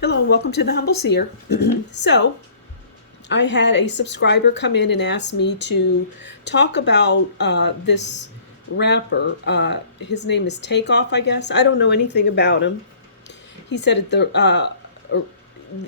Hello and welcome to the Humble Seer. So, I had a subscriber come in and ask me to talk about this rapper. His name is Takeoff, I guess. I don't know anything about him. He said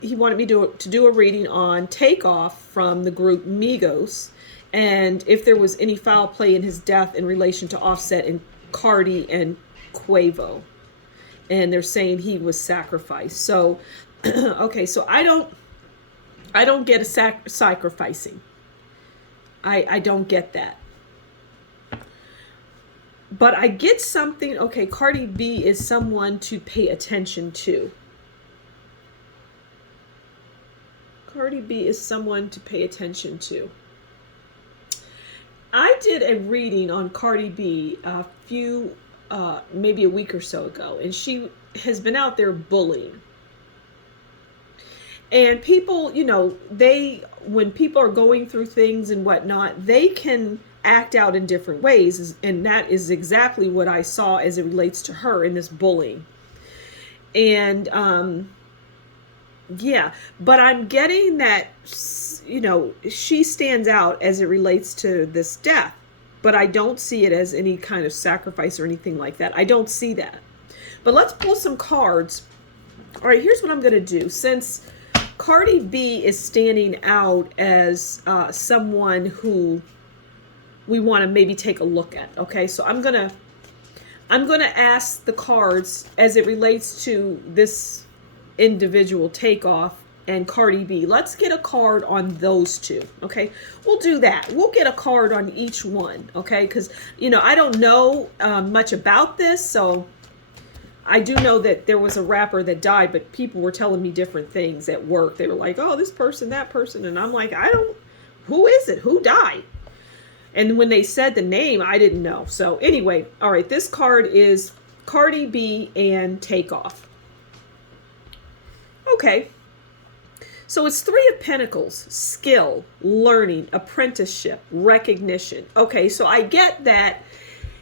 he wanted me to do a reading on Takeoff from the group Migos, and if there was any foul play in his death in relation to Offset and Cardi and Quavo, and they're saying he was sacrificed. So, okay, so I don't get a sacrificing. I don't get that. But I get something. Okay, Cardi B is someone to pay attention to. Cardi B is someone to pay attention to. I did a reading on Cardi B maybe a week or so ago, and she has been out there bullying. And people, when people are going through things and whatnot, they can act out in different ways. And that is exactly what I saw as it relates to her in this bullying. And, yeah, but I'm getting that, she stands out as it relates to this death. But I don't see it as any kind of sacrifice or anything like that. I don't see that. But let's pull some cards. All right, here's what I'm going to do. Since Cardi B is standing out as someone who we want to maybe take a look at. Okay, so I'm gonna ask the cards as it relates to this individual Takeoff and Cardi B. Let's get a card on those two. Okay, we'll do that. We'll get a card on each one. Okay, because I don't know much about this, so. I do know that there was a rapper that died, but people were telling me different things at work. They were like, oh, this person, that person. And I'm like, who is it? Who died? And when they said the name, I didn't know. So anyway, all right, this card is Cardi B and Takeoff. Okay. So it's Three of Pentacles, skill, learning, apprenticeship, recognition. Okay, so I get that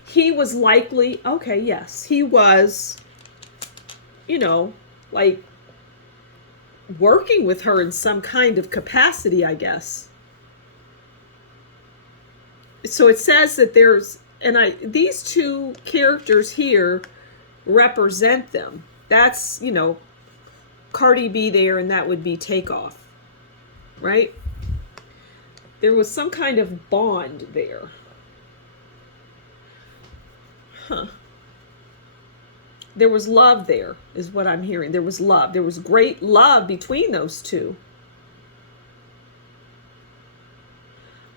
he was likely, okay, yes, he was, like working with her in some kind of capacity, I guess. So it says that these two characters here represent them. That's, Cardi B there, and that would be Takeoff, right? There was some kind of bond there. Huh. There was love there, is what I'm hearing. There was love. There was great love between those two.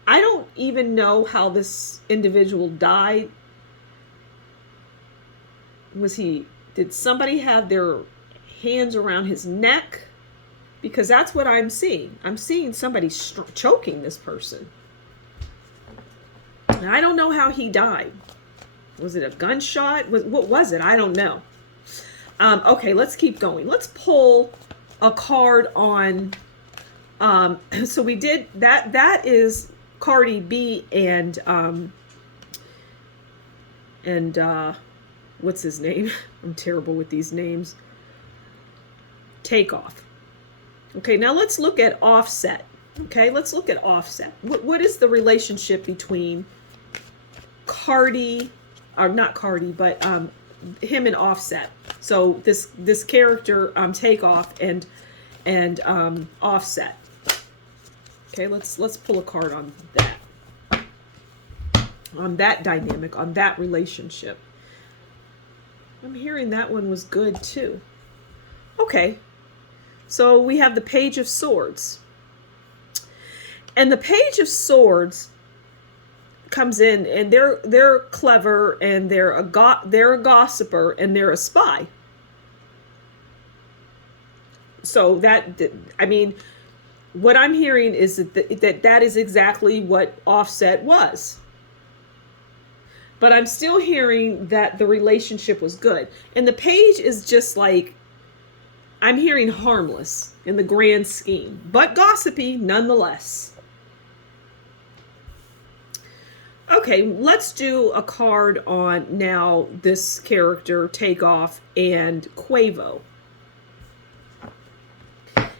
I don't even know how this individual died. Did somebody have their hands around his neck? Because that's what I'm seeing. I'm seeing somebody choking this person. And I don't know how he died. Was it a gunshot? What was it? I don't know. Okay, let's keep going. Let's pull a card on. So we did that. That is Cardi B and what's his name? I'm terrible with these names. Takeoff. Okay, now let's look at Offset. Okay, let's look at Offset. What is the relationship between Cardi? Or not Cardi, but him and Offset. So this character Takeoff and Offset. Okay, let's pull a card on that dynamic, on that relationship. I'm hearing that one was good too. Okay, so we have the Page of Swords, and the Page of Swords comes in, and they're clever, and they're a gossiper, and they're a spy. So what I'm hearing is that is exactly what Offset was. But I'm still hearing that the relationship was good, and the page is just like, I'm hearing harmless in the grand scheme, but gossipy nonetheless. Okay, let's do a card on now this character, Takeoff, and Quavo.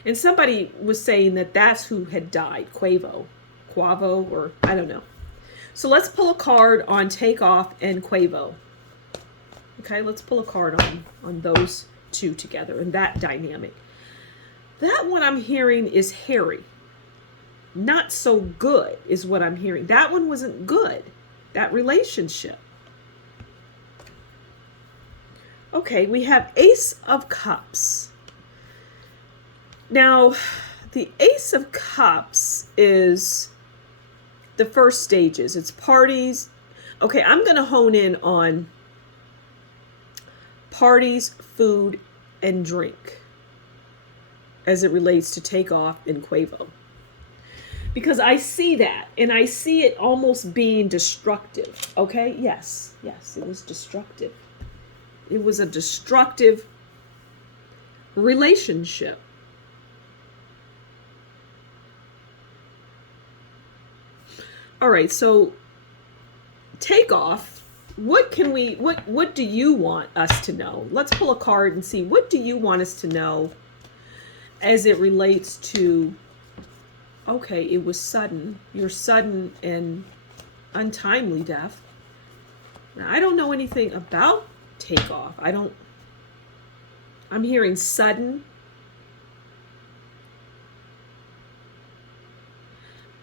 And somebody was saying that that's who had died, Quavo, or I don't know. So let's pull a card on Takeoff and Quavo. Okay, let's pull a card on those two together and that dynamic. That one I'm hearing is hairy. Not so good is what I'm hearing. That one wasn't good, that relationship. Okay, we have Ace of Cups. Now, the Ace of Cups is the first stages. It's parties. Okay, I'm going to hone in on parties, food, and drink as it relates to Takeoff and Quavo. Because I see that, and I see it almost being destructive. Okay, yes, it was destructive. It was a destructive relationship. All right, so Takeoff, what do you want us to know? Let's pull a card and see, what do you want us to know as it relates to, okay, it was sudden, your sudden and untimely death. Now, I don't know anything about Takeoff. I'm hearing sudden.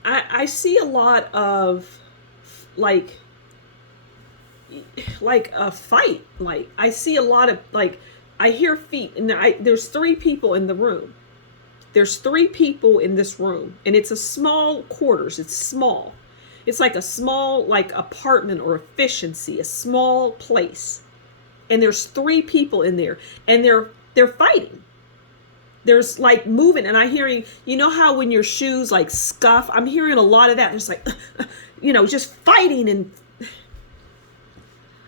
I see a lot of like a fight. Like I see a lot of I hear feet, and there's 3 people in the room. There's 3 people in this room, and it's a small quarters. It's small. It's like a small apartment or efficiency, a small place. And there's 3 people in there, and they're fighting. There's like moving, and I'm hearing, you know how when your shoes like scuff? I'm hearing a lot of that. There's like, just fighting, and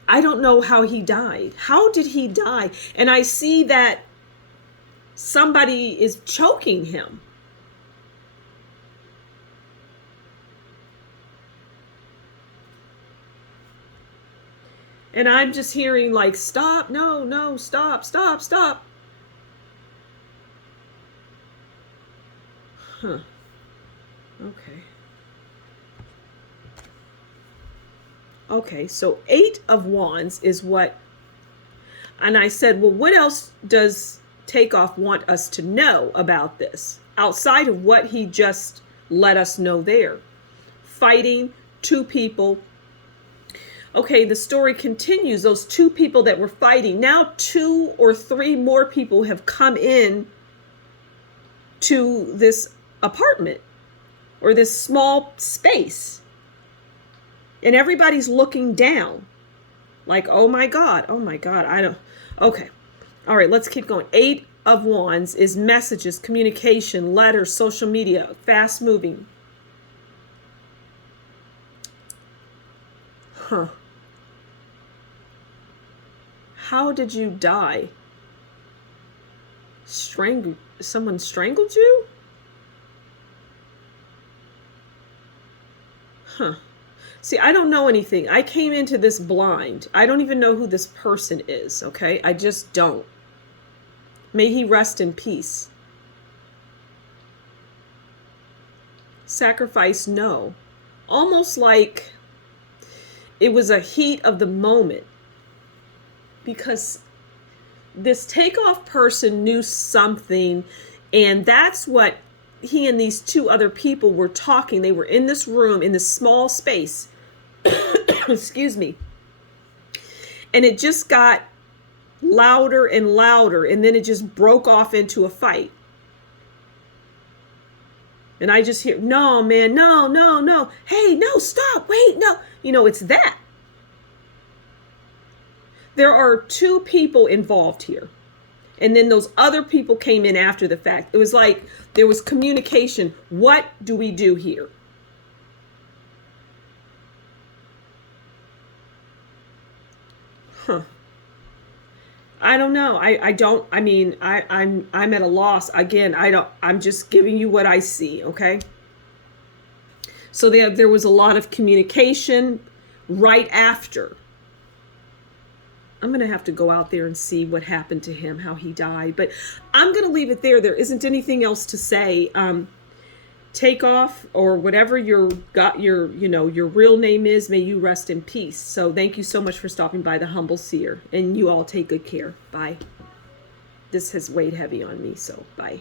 I don't know how he died. How did he die? And I see that somebody is choking him. And I'm just hearing like, stop, no, stop. Huh. Okay. Okay, so 8 of Wands is what, and I said, well, what else does Takeoff want us to know about this outside of what he just let us know there? Fighting, 2 people. Okay, the story continues. Those 2 people that were fighting, now 2 or 3 more people have come in to this apartment or this small space. And everybody's looking down like, oh my God, I don't. Okay. All right, let's keep going. 8 of Wands is messages, communication, letters, social media, fast moving. Huh. How did you die? Someone strangled you? Huh. See, I don't know anything. I came into this blind. I don't even know who this person is, okay? I just don't. May he rest in peace. Sacrifice, no. Almost like it was a heat of the moment. Because this Takeoff person knew something, and that's what he and these 2 other people were talking. They were in this room, in this small space. Excuse me. And it just got louder and louder, and then it just broke off into a fight. And I just hear, no, man, no. Hey, no, stop, wait, no. It's that. There are 2 people involved here. And then those other people came in after the fact. It was like there was communication. What do we do here? Huh. I don't know. I'm at a loss. Again, I'm just giving you what I see, okay? So there was a lot of communication right after. I'm going to have to go out there and see what happened to him, how he died. But I'm going to leave it there. There isn't anything else to say. Takeoff, or whatever your real name is, may you rest in peace. So thank you so much for stopping by the Humble Seer, and you all take good care. Bye. This has weighed heavy on me, so bye.